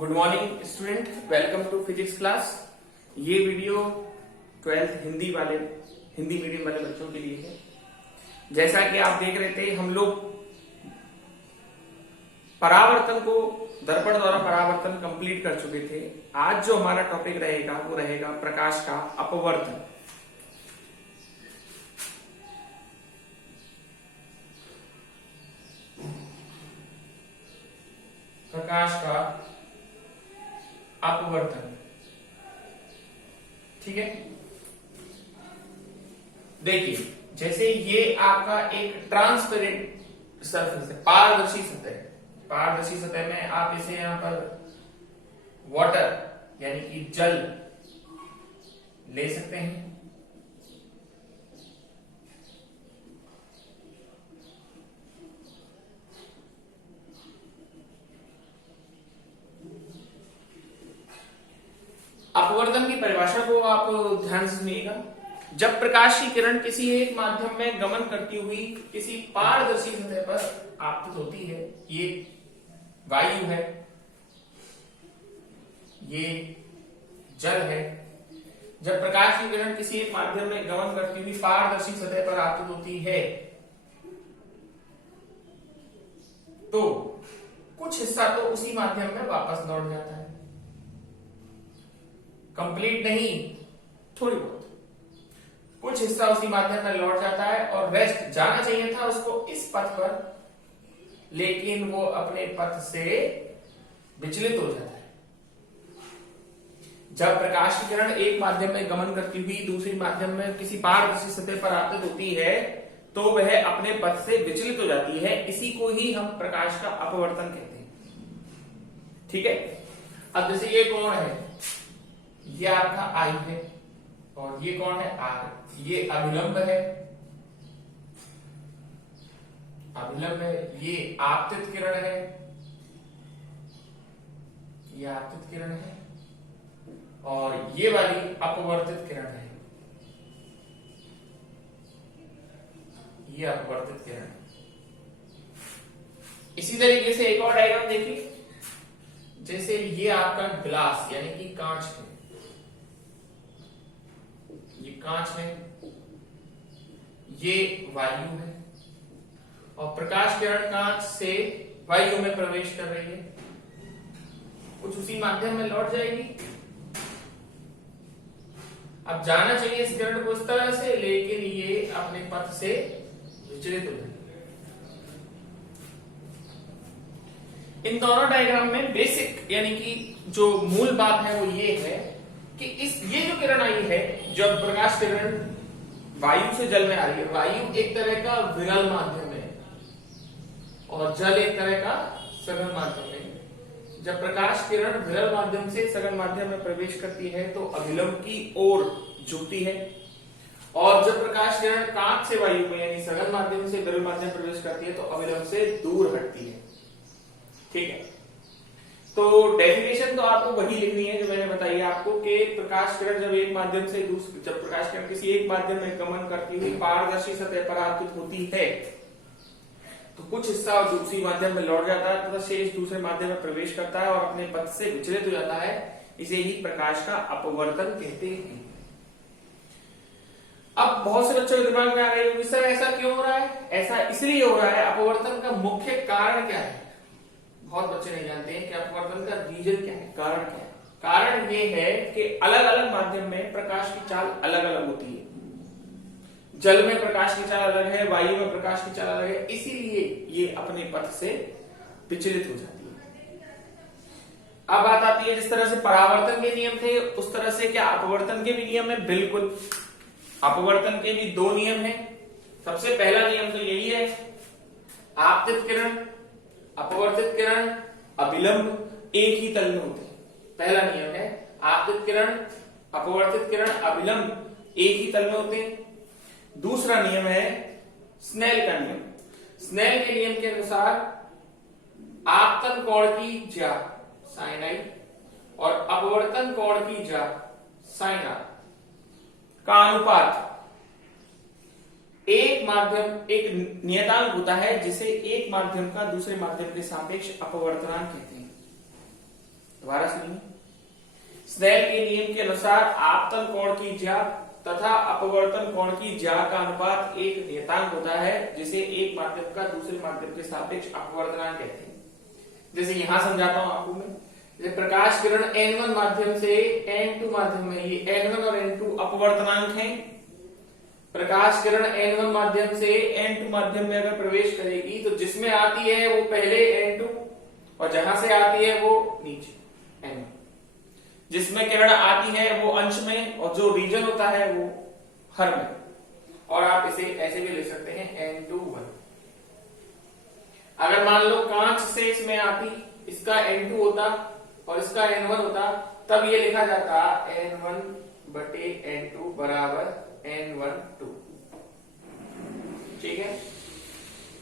Good morning student, welcome to physics class. ये video 12th Hindi medium वाले बच्चों के लिए है। जैसा कि आप देख रहे थे, हम लोग परावर्तन को दर्पण द्वारा परावर्तन कंप्लीट कर चुके थे। आज जो हमारा टॉपिक रहेगा वो रहेगा प्रकाश का अपवर्तन। प्रकाश का अपवर्तन, ठीक है। देखिए, जैसे ये आपका एक ट्रांसपेरेंट सरफेस है, पारदर्शी सतह में आप इसे यहां पर वाटर यानी कि जल ले सकते हैं। अपवर्तन की परिभाषा को आप ध्यान से सुनिएगा। जब प्रकाश की किरण किसी एक माध्यम में गमन करती हुई किसी पारदर्शी सतह पर आपतित होती है, ये वायु है, ये जल है। जब प्रकाश की किरण किसी एक माध्यम में गमन करती हुई पारदर्शी सतह पर आपतित होती है तो कुछ हिस्सा तो उसी माध्यम में वापस लौट जाता है। कंप्लीट नहीं, थोड़ी बहुत कुछ हिस्सा उसी माध्यम में लौट जाता है और रेस्ट जाना चाहिए था उसको इस पथ पर, लेकिन वो अपने पथ से विचलित हो जाता है। जब प्रकाश की किरण एक माध्यम में गमन करती हुई दूसरी माध्यम में किसी पारदर्शी सतह पर आपतित होती है तो वह अपने पथ से विचलित हो जाती है। इसी को ही हम प्रकाश का अपवर्तन कहते हैं, ठीक है। अब जैसे ये कौन है, ये आपका आई है और ये कौन है, आर। ये अभिलंब है, ये आपतित किरण है, ये आपतित किरण है और ये वाली अपवर्तित किरण है, ये अपवर्तित किरण है। इसी तरीके से एक और डायग्राम देखिए। जैसे ये आपका ग्लास यानी कि कांच है, ये कांच है, ये वायु है और प्रकाश किरण कांच से वायु में प्रवेश कर रही है, कुछ उसी माध्यम में लौट जाएगी। अब जाना चाहिए इस किरण को इस तरह से, लेकिन ये अपने पथ से विचलित हो जाएगी। इन दोनों डायग्राम में बेसिक यानी कि जो मूल बात है वो ये है कि ये जो किरण आई है, जब प्रकाश किरण वायु से जल में आ रही है, वायु एक तरह का विरल माध्यम है और जल एक तरह का सघन माध्यम है। जब प्रकाश किरण विरल माध्यम से सघन माध्यम में प्रवेश करती है तो अभिलंब की ओर झुकती है और जब प्रकाश किरण कांच से वायु में यानी सघन माध्यम से विरल माध्यम में प्रवेश करती है तो अभिलंब से दूर हटती है, ठीक है। तो डेफिनेशन तो आपको वही लिखनी है जो मैंने बताई आपको कि प्रकाश किरण जब प्रकाश किरण किसी एक माध्यम में गमन करती हुई पारदर्शी सतह पर आपतित होती है तो कुछ हिस्सा दूसरी माध्यम में लौट जाता है तथा शेष दूसरे माध्यम में प्रवेश करता है और अपने पथ से विचलित हो जाता है। इसे ही प्रकाश का अपवर्तन कहते हैं। अब बहुत से बच्चों के दिमाग में आ गई होगी, सर ऐसा क्यों हो रहा है? ऐसा इसलिए हो रहा है, अपवर्तन का मुख्य कारण क्या है? बहुत बच्चे नहीं जानते हैं कि अपवर्तन का रीजन क्या है, कारण क्या है। कारण ये है कि अलग अलग माध्यम में प्रकाश की चाल अलग अलग होती है। जल में प्रकाश की चाल अलग है, वायु में प्रकाश की चाल अलग है, इसीलिए ये अपने पथ से विचलित हो जाती है। अब बात आती है, जिस तरह से परावर्तन के नियम थे उस तरह से क्या अपवर्तन के भी नियम है? बिल्कुल, अपवर्तन के भी दो नियम हैं। सबसे पहला नियम तो यही है, आपतित किरण अपवर्तित किरण अभिलंब एक ही तल में होते हैं। पहला नियम है आपतित किरण अपवर्तित किरण अभिलंब एक ही तल में होते हैं। दूसरा नियम है स्नेल का नियम। स्नेल के नियम के अनुसार आपतन कोण की ज्या साइन आई और अपवर्तन कोण की ज्या साइन आर का अनुपात एक माध्यम एक नियतांक होता है जिसे एक माध्यम का दूसरे माध्यम के सापेक्ष अपवर्तनांक कहते हैं। दोबारा सुनिए। स्नेल के नियम के अनुसार आपतन कोण की ज्या तथा अपवर्तन कोण की ज्या का अनुपात एक नियतांक होता है, जिसे एक माध्यम का दूसरे माध्यम के सापेक्ष अपवर्तनांक कहते हैं। जैसे यहां समझाता हूं आपको मैं, जैसे प्रकाश किरण N1 माध्यम से N2 माध्यम में, ये N1 और N2 अपवर्तनांक हैं। प्रकाश किरण N1 माध्यम से N2 माध्यम में अगर प्रवेश करेगी तो जिसमें आती है वो पहले N2 और जहां से आती है वो नीचे N1। जिसमें किरण आती है वो अंश में और जो रीजन होता है वो हर में। और आप इसे ऐसे भी लिख सकते हैं N2 1। अगर मान लो कांच से इसमें आती, इसका N2 होता और इसका N1 होता, तब ये लिखा जाता N1 बटे N2 बराबर N12। ठीक है,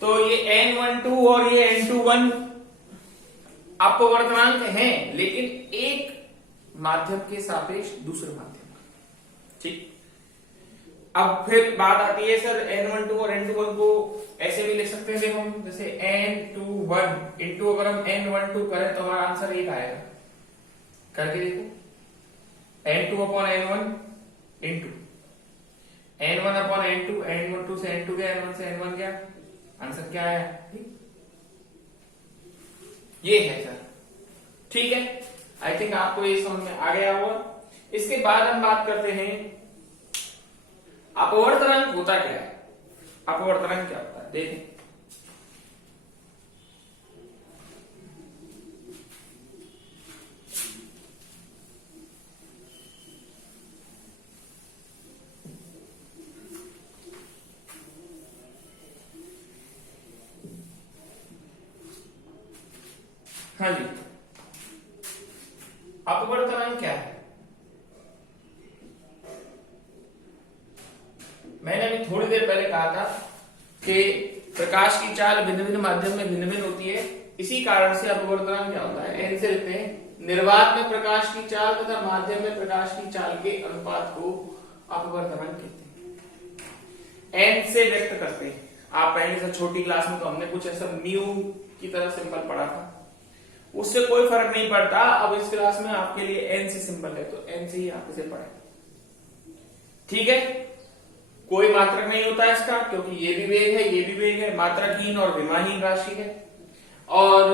तो ये N12 और ये N21 अपवर्तनांक हैं, लेकिन एक माध्यम के सापेक्ष दूसरे माध्यम का। ठीक, अब फिर बात आती है सर N12 और N21 को ऐसे भी लिख सकते हैं। देखो हम जैसे N21 इंटू अगर हम N12 करें तो हमारा आंसर एक आएगा। करके देखो, N2 upon N1 into N1 upon N2, N12 से N2 गया, N1 से N1 गया, आंसर क्या आया? ये है सर। ठीक है, आई थिंक आपको ये समझ में आ गया होगा। इसके बाद हम बात करते हैं अपवर्तनांक होता क्या है। अपवर्तनांक क्या होता है देखें। हाँ जी, अपवर्तनांक क्या है? मैंने अभी थोड़ी देर पहले कहा था कि प्रकाश की चाल भिन्न भिन्न माध्यम में भिन्न भिन्न होती है। इसी कारण से अपवर्तनांक क्या होता है? एन से लिखते हैं। निर्वात में प्रकाश की चाल तथा माध्यम में प्रकाश की चाल के अनुपात को अपवर्तनांक कहते हैं। एन से व्यक्त करते हैं। आप पहले से छोटी क्लास में तो हमने कुछ ऐसा म्यू की तरह सिंबल पढ़ा था, उससे कोई फर्क नहीं पड़ता। अब इस क्लास में आपके लिए एन से सिंबल है तो एन से ही आप इसे पढ़ें। ठीक है, कोई मात्रक नहीं होता है इसका, क्योंकि ये भी वेग है, ये भी वेग है, मात्रकहीन और विमाहीन राशि है। और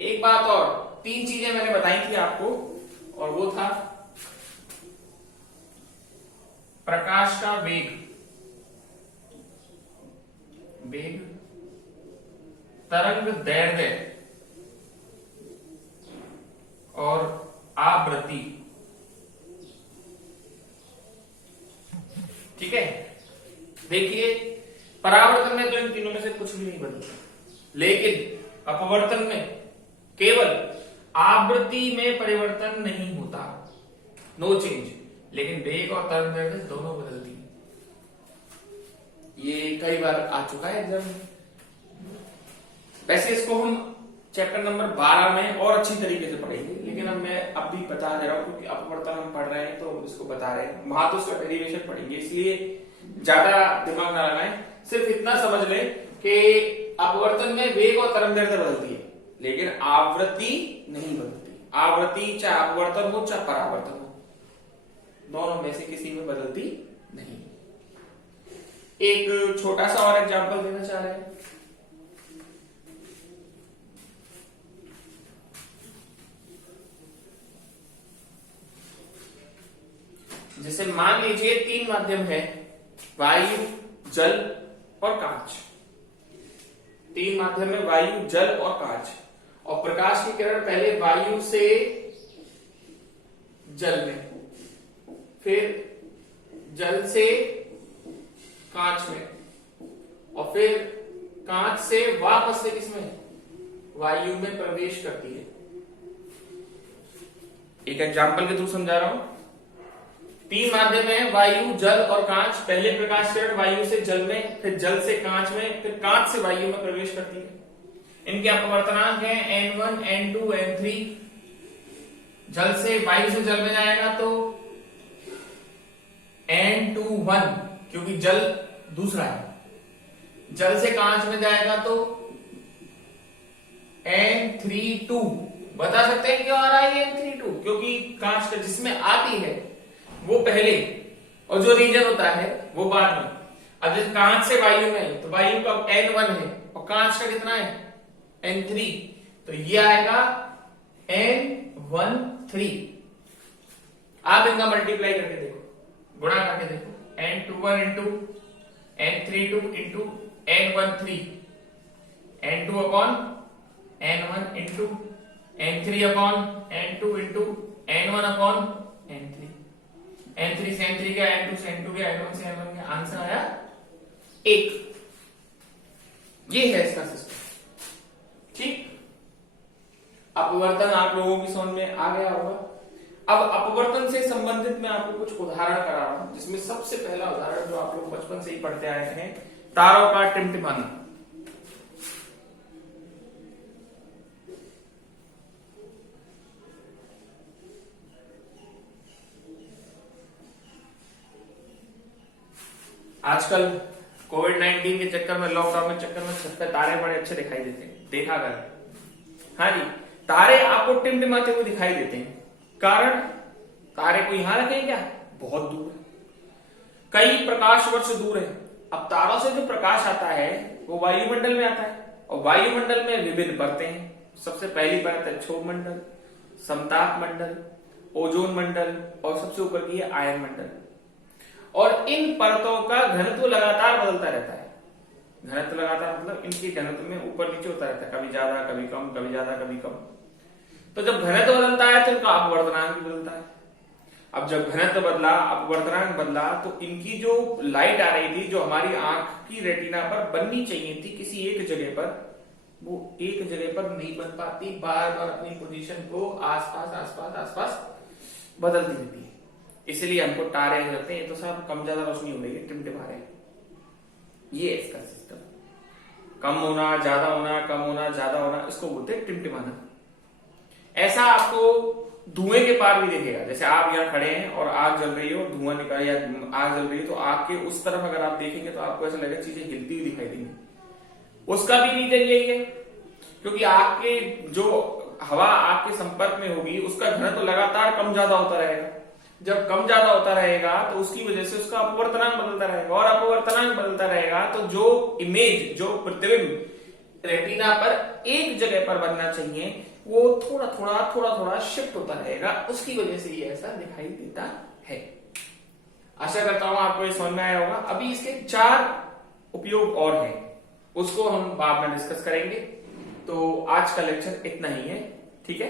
एक बात और, तीन चीजें मैंने बताई थी आपको, और वो था प्रकाश का वेग, वेग, तरंग दैर्ध्य और आवृत्ति। ठीक है, देखिए परावर्तन में तो इन तीनों में से कुछ भी नहीं बदलता, लेकिन अपवर्तन में केवल आवृत्ति में परिवर्तन नहीं होता, नो चेंज, लेकिन वेग और तरंग दैर्ध्य दोनों बदलती है। ये कई बार आ चुका है एग्जाम में। वैसे इसको हम चैप्टर नंबर 12 में और अच्छी तरीके से पढ़ेंगे, लेकिन अब मैं अब भी बता दे रहा हूं क्योंकि अपवर्तन हम पढ़ रहे हैं तो इसको बता रहे हैं। वहां तो उसका डेरिवेशन पढ़ेंगे, इसलिए ज्यादा दिमाग ना लगाएं। सिर्फ इतना समझ लें कि अपवर्तन में वेग और तरंग दैर्ध्य बदलती है, लेकिन आवृत्ति नहीं बदलती। आवृत्ति चाहे अपवर्तन हो चाहे परावर्तन हो, दोनों में से किसी में बदलती नहीं। एक छोटा सा और एग्जाम्पल देना चाह रहे हैं। जैसे मान लीजिए तीन माध्यम है, वायु, जल और कांच। तीन माध्यम में वायु, जल और कांच, और प्रकाश की किरण पहले वायु से जल में, फिर जल से कांच में, और फिर कांच से वापस से किसमें, वायु में प्रवेश करती है। एक एग्जाम्पल के थ्रू समझा रहा हूं। तीन माध्यम है, वायु, जल और कांच। पहले प्रकाश किरण वायु से जल में, फिर जल से कांच में, फिर कांच से वायु में प्रवेश करती है। इनके अपवर्तनांक हैं N1, N2, N3। जल से वायु से जल में जाएगा तो N21, क्योंकि जल दूसरा है। जल से कांच में जाएगा तो N32, बता सकते हैं क्यों आ रहा है ये N32? क्योंकि कांच का जिसमें आती है वो पहले और जो रीजन होता है वो बाद में। अब जैसे कांच से वायु में है तो वायु का N1 है और कांच का कितना है N3, तो ये आएगा N13। आप इनका मल्टीप्लाई करके देखो, गुणा करके देखो, N21 into N32 into N13, N2 upon N1 into N3 upon N2 into N1 upon N3, N3 से N3 गया, N2 से N2 गया, N1 से N1 गया, आंसर आया 1। ये है इसका सिस्टम। ठीक, अपवर्तन आप लोगों की समझ में आ गया होगा। अब अपवर्तन से संबंधित मैं आपको कुछ उदाहरण करा रहा हूं, जिसमें सबसे पहला उदाहरण जो आप लोग बचपन से ही पढ़ते आए हैं, तारों का टिमटिमाना। आजकल कोविड-19 के चक्कर में, लॉकडाउन के चक्कर में छत पे तारे बड़े अच्छे दिखाई देते हैं, देखा कर। हाँ जी, तारे आपको टिमटिमाते हुए दिखाई देते हैं। कारण, तारे को यहां रखे क्या, बहुत दूर है, कई प्रकाश वर्ष दूर है। अब तारों से जो प्रकाश आता है वो वायुमंडल में आता है, और वायुमंडल में विविध परतें हैं। सबसे पहली परत है क्षोभ मंडल, समताप मंडल, ओजोन मंडल, और सबसे ऊपर की है आयन मंडल। और इन परतों का घनत्व लगातार बदलता रहता है। घनत्व लगातार मतलब इनकी घनत्व में ऊपर नीचे होता रहता है, कभी ज्यादा कभी कम, कभी ज्यादा कभी कम। तो जब घनत्व बदलता है तो इनका अपवर्तनांक भी बदलता है। अब जब घनत्व बदला, अपवर्तनांक बदला, तो इनकी जो लाइट आ रही थी, जो हमारी आंख की रेटिना पर बननी चाहिए थी किसी एक जगह पर, वो एक जगह पर नहीं बन पाती, बार बार अपनी पोजीशन को आसपास आसपास आसपास बदलती रहती है। इसलिए हमको तारे लगते हैं, ये तो सब कम ज्यादा रोशनी हो रही है, टिमटिमा रहे हैं। ये इसका सिस्टम, कम होना, ज्यादा होना, कम होना, ज्यादा होना, इसको बोलते हैं टिमटिमाना। ऐसा आपको धुएं के पार भी दिखेगा। जैसे आप यहाँ खड़े हैं और आग जल रही है और धुआं निकल, या आग जल रही है, तो आग के उस तरफ अगर आप देखेंगे तो आपको ऐसा लगेगा चीजें हिलती हुई दिखाई देंगी। उसका भी रीजन यही है, क्योंकि आग के जो हवा आपके संपर्क में होगी उसका घनत्व तो लगातार कम ज्यादा होता रहेगा। जब कम ज्यादा होता रहेगा तो उसकी वजह से उसका अपवर्तनांक बदलता रहेगा, और अपवर्तनांक बदलता रहेगा तो जो इमेज, जो प्रतिबिंब रेटिना पर एक जगह पर बनना चाहिए वो थोड़ा थोड़ा शिफ्ट होता रहेगा। उसकी वजह से ये ऐसा दिखाई देता है। आशा करता हूं आपको ये समझ में आया होगा। अभी इसके 4 उपयोग और हैं, उसको हम बाद में डिस्कस करेंगे। तो आज का लेक्चर इतना ही है, ठीक है।